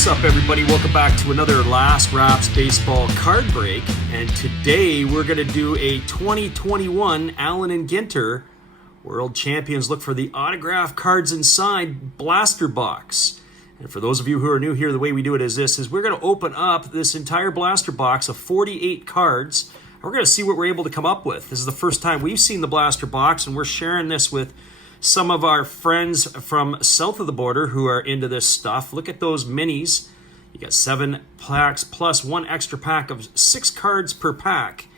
What's up, everybody? Welcome back to another Last Wraps Baseball card break. And today we're going to do a 2021 Allen Ginter World Champions Look for the Autograph Cards Inside Blaster Box. And for those of you who are new here, the way we do it is this, is we're going to open up this entire blaster box of 48 cards. And we're going to see what we're able to come up with. This is the first time we've seen the blaster box, and we're sharing this with some of our friends from south of the border who are into this stuff. Look at those minis. You got 7 packs plus 1 extra pack of 6 cards per pack.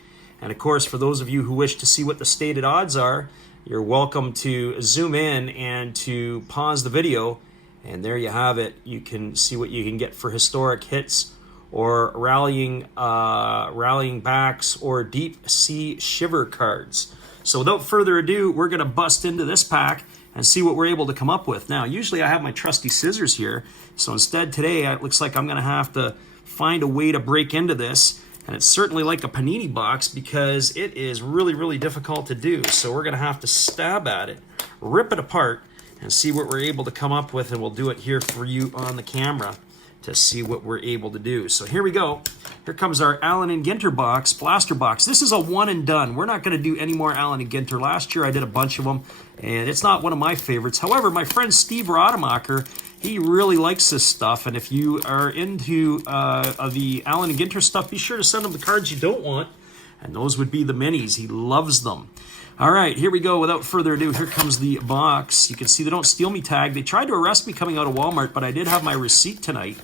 And of course, for those of you who wish to see what the stated odds are, you're welcome to zoom in and to pause the video. And there you have it. You can see what you can get for historic hits or rallying backs or deep sea shiver cards. So without further ado, we're going to bust into this pack and see what we're able to come up with. Now, usually I have my trusty scissors here. So instead today, it looks like I'm going to have to find a way to break into this. And it's certainly like a panini box because it is really, really difficult to do. So we're going to have to stab at it, rip it apart, and see what we're able to come up with. And we'll do it here for you on the camera to see what we're able to do. So here we go. Here comes our Allen Ginter box, blaster box. This is a one and done. We're not going to do any more Allen Ginter. Last year I did a bunch of them, and it's not one of my favorites. However, my friend Steve Rademacher, he really likes this stuff, and if you are into the Allen Ginter stuff, be sure to send him the cards you don't want, and those would be the minis. He loves them. All right, here we go. Without further ado, here comes the box. You can see they don't steal me tag. They tried to arrest me coming out of Walmart, but I did have my receipt tonight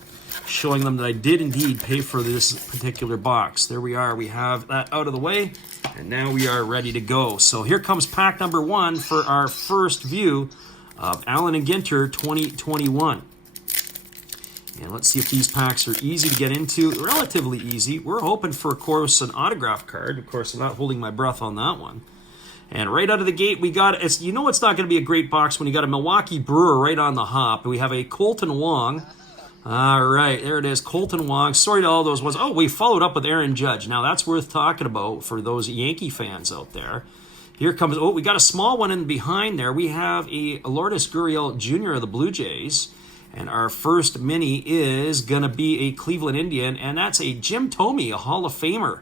showing them that I did indeed pay for this particular box. There we are. We have that out of the way, and now we are ready to go. So here comes pack number 1 for our first view of Allen Ginter 2021. And let's see if these packs are easy to get into. Relatively easy. We're hoping for, of course, an autograph card. Of course, I'm not holding my breath on that one. And right out of the gate, we got, you know it's not going to be a great box when you got a Milwaukee Brewer right on the hop. We have a Colton Wong. All right, there it is, Colton Wong. Sorry to all those ones. Oh, we followed up with Aaron Judge. Now, that's worth talking about for those Yankee fans out there. Here comes, oh, we got a small one in behind there. We have a Lourdes Gurriel Jr. of the Blue Jays. And our first mini is going to be a Cleveland Indian, and that's a Jim Thome, a Hall of Famer.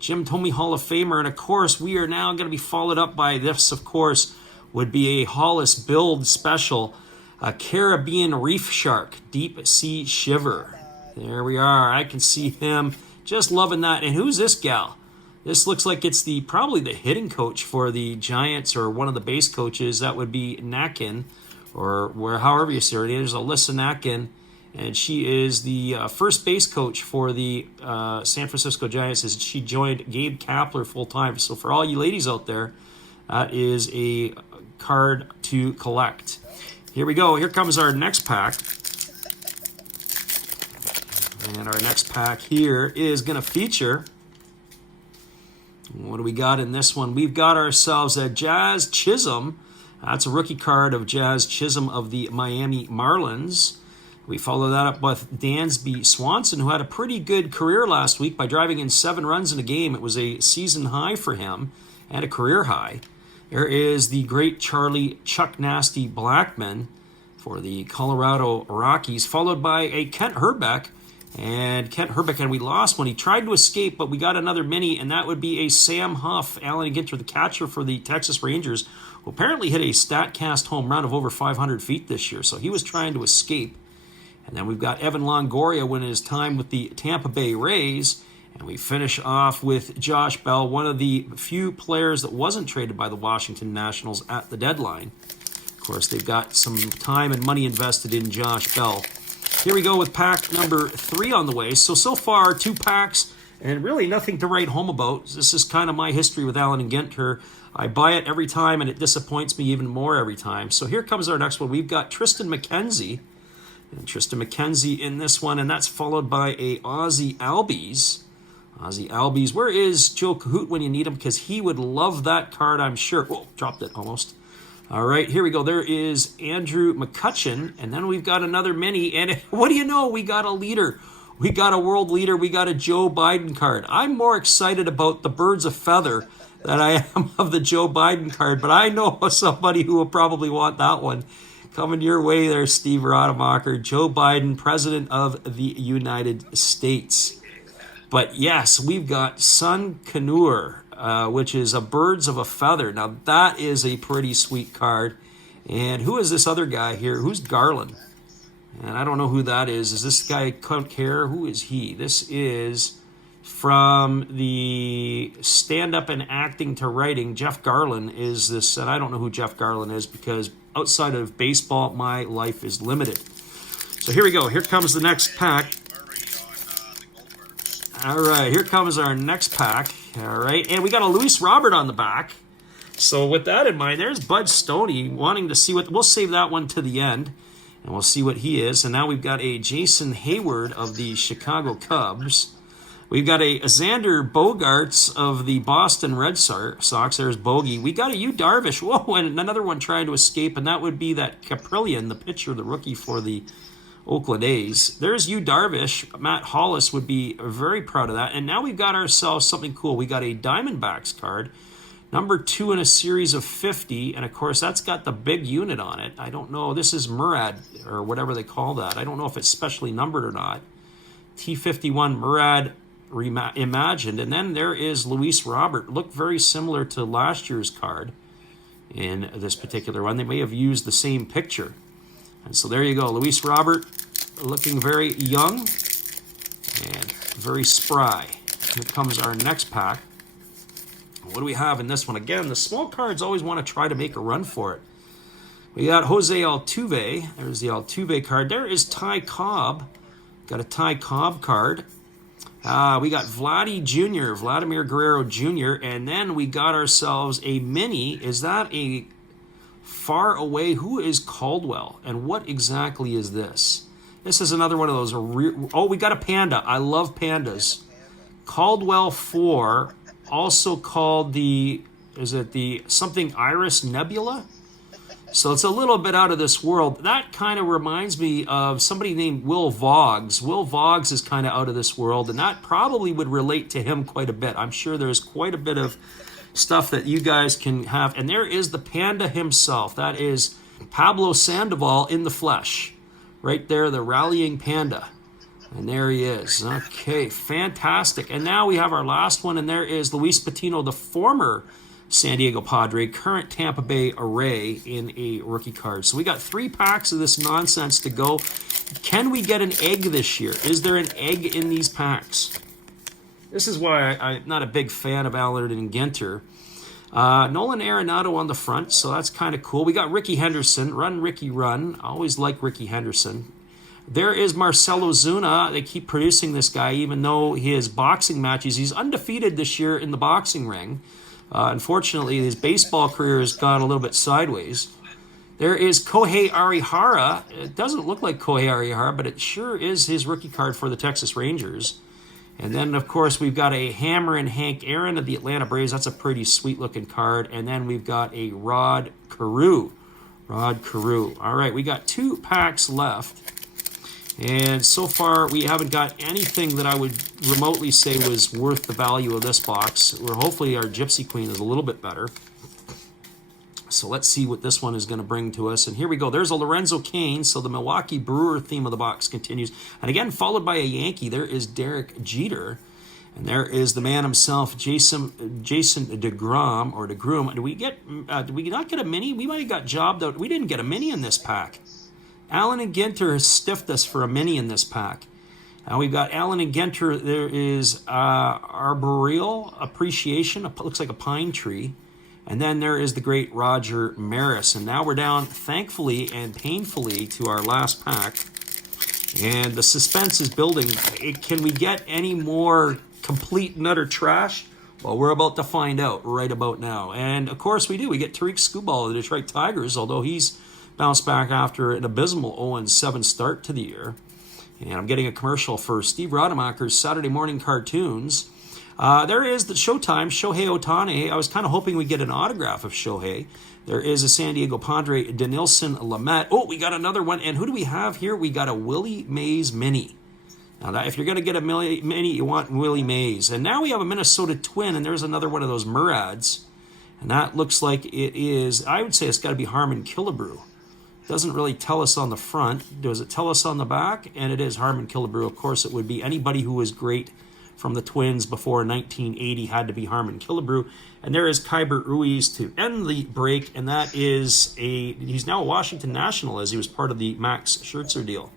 Jim Thome, Hall of Famer. And, of course, we are now going to be followed up by this, of course, would be a Hollis Build special. A Caribbean Reef Shark, Deep Sea Shiver. There we are. I can see him just loving that. And who's this gal? This looks like it's probably the hitting coach for the Giants, or one of the base coaches. That would be Nakin, or however you say it. There's Alyssa Nakin, and she is the first base coach for the San Francisco Giants. As she joined Gabe Kapler full time. So for all you ladies out there, that is a card to collect. Here we go. Here comes our next pack. And our next pack here is going to feature, what do we got in this one? We've got ourselves a Jazz Chisholm. That's a rookie card of Jazz Chisholm of the Miami Marlins. We follow that up with Dansby Swanson, who had a pretty good career last week by driving in 7 runs in a game. It was a season high for him and a career high. There is the great Charlie Chuck Nasty Blackman for the Colorado Rockies, followed by a Kent Hrbek. And Kent Hrbek, and we lost one. He tried to escape, but we got another mini, and that would be a Sam Huff, Allen Ginter, the catcher for the Texas Rangers, who apparently hit a StatCast home run of over 500 feet this year. So he was trying to escape. And then we've got Evan Longoria winning his time with the Tampa Bay Rays. And we finish off with Josh Bell, one of the few players that wasn't traded by the Washington Nationals at the deadline. Of course, they've got some time and money invested in Josh Bell. Here we go with pack number 3 on the way. So far, 2 packs and really nothing to write home about. This is kind of my history with Allen Ginter. I buy it every time, and it disappoints me even more every time. So here comes our next one. We've got Tristan McKenzie. And Tristan McKenzie in this one, and that's followed by a Ozzie Albies. Ozzie Albies. Where is Joe Cahoot when you need him? Because he would love that card, I'm sure. Whoa, dropped it almost. All right, here we go. There is Andrew McCutchen, and then we've got another mini. And what do you know? We got a leader. We got a world leader. We got a Joe Biden card. I'm more excited about the Birds of Feather than I am of the Joe Biden card, but I know somebody who will probably want that one. Coming your way there, Steve Rademacher. Joe Biden, President of the United States. But yes, we've got Sun Kanur, which is a birds of a feather. Now that is a pretty sweet card. And who is this other guy here? Who's Garland? And I don't know who that is. Is this guy Count Care? Who is he? This is from the stand-up and acting to writing. Jeff Garland is this, and I don't know who Jeff Garland is because outside of baseball, my life is limited. So here we go. Here comes the next pack. All right, here comes our next pack. All right, and we got a Luis Robert on the back. So with that in mind, there's Bud Stoney wanting to see what, we'll save that one to the end, and we'll see what he is. And now we've got a Jason Hayward of the Chicago Cubs. We've got a Xander Bogaerts of the Boston Red Sox. There's Bogey. We got a Yu Darvish. Whoa, and another one trying to escape, and that would be that Caprillion, the pitcher, the rookie for the Oakland A's. There's Yu Darvish. Matt Hollis would be very proud of that. And now we've got ourselves something cool. We got a Diamondbacks card, number 2 in a series of 50, and of course that's got the big unit on it. I don't know. This is Murad, or whatever they call that. I don't know if it's specially numbered or not. T51 Murad reimagined. And then there is Luis Robert. Looked very similar to last year's card in this particular one. They may have used the same picture. And so there you go. Luis Robert looking very young and very spry. Here comes our next pack. What do we have in this one? Again, the small cards always want to try to make a run for it. We got Jose Altuve. There's the Altuve card. There is Ty Cobb. Got a Ty Cobb card. We got Vladimir Guerrero Jr., and then we got ourselves a mini. Is that a far away? Who is Caldwell, and what exactly is this? This is another one of those. Oh, we got a panda. I love pandas. Caldwell 4, also called the, is it the something Iris Nebula? So it's a little bit out of this world. That kind of reminds me of somebody named Will Vogs. Will Vogs is kind of out of this world, and that probably would relate to him quite a bit. I'm sure there's quite a bit of stuff that you guys can have. And there is the panda himself. That is Pablo Sandoval in the flesh. Right there, the rallying panda. And there he is. Okay, fantastic. And now we have our last one, and there is Luis Patino, the former San Diego Padre, current Tampa Bay Array in a rookie card. So we got 3 packs of this nonsense to go. Can we get an egg this year? Is there an egg in these packs? This is why I'm not a big fan of Allen Ginter. Nolan Arenado on the front, so that's kind of cool. We got Ricky Henderson. Run, Ricky, run. I always like Ricky Henderson. There is Marcelo Zuna. They keep producing this guy, even though his boxing matches, he's undefeated this year in the boxing ring. Unfortunately, his baseball career has gone a little bit sideways. There is Kohei Arihara. It doesn't look like Kohei Arihara, but it sure is his rookie card for the Texas Rangers. And then, of course, we've got a Hammer and Hank Aaron of the Atlanta Braves. That's a pretty sweet-looking card. And then we've got a Rod Carew. All right, we got 2 packs left. And so far, we haven't got anything that I would remotely say was worth the value of this box. Hopefully our Gypsy Queen is a little bit better. So let's see what this one is going to bring to us. And here we go. There's a Lorenzo Cain. So the Milwaukee Brewer theme of the box continues. And again, followed by a Yankee. There is Derek Jeter. And there is the man himself, Jason DeGrom, or DeGrom. Did we not get a mini? We might have got jobbed out. We didn't get a mini in this pack. Allen and Ginter has stiffed us for a mini in this pack. We've got Allen and Ginter. There is Arboreal Appreciation. It looks like a pine tree. And then there is the great Roger Maris. And now we're down, thankfully and painfully, to our last pack. And the suspense is building. Can we get any more complete and utter trash? Well, we're about to find out right about now. And, of course, we do. We get Tariq Skubal of the Detroit Tigers, although he's bounced back after an abysmal 0-7 start to the year. And I'm getting a commercial for Steve Rademacher's Saturday morning cartoons. There is the Showtime, Shohei Ohtani. I was kind of hoping we'd get an autograph of Shohei. There is a San Diego Padre, Denilson Lamet. Oh, we got another one. And who do we have here? We got a Willie Mays mini. Now, if you're going to get a mini, you want Willie Mays. And now we have a Minnesota Twin, and there's another one of those Murads. And that looks like it is, I would say it's got to be Harmon Killebrew. Doesn't really tell us on the front. Does it tell us on the back? And it is Harmon Killebrew. Of course, it would be anybody who was great from the Twins before 1980 had to be Harmon Killebrew. And there is Kyber Ruiz to end the break, and that is he's now a Washington National as he was part of the Max Scherzer deal.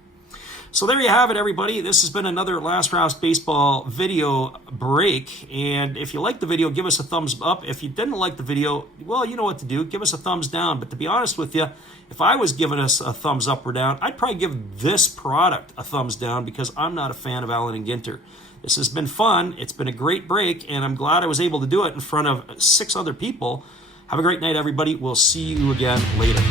So there you have it, everybody. This has been another Last Raps Baseball video break. And if you liked the video, give us a thumbs up. If you didn't like the video, well, you know what to do. Give us a thumbs down. But to be honest with you, if I was giving us a thumbs up or down, I'd probably give this product a thumbs down because I'm not a fan of Allen Ginter. This has been fun. It's been a great break, and I'm glad I was able to do it in front of 6 other people. Have a great night, everybody. We'll see you again later.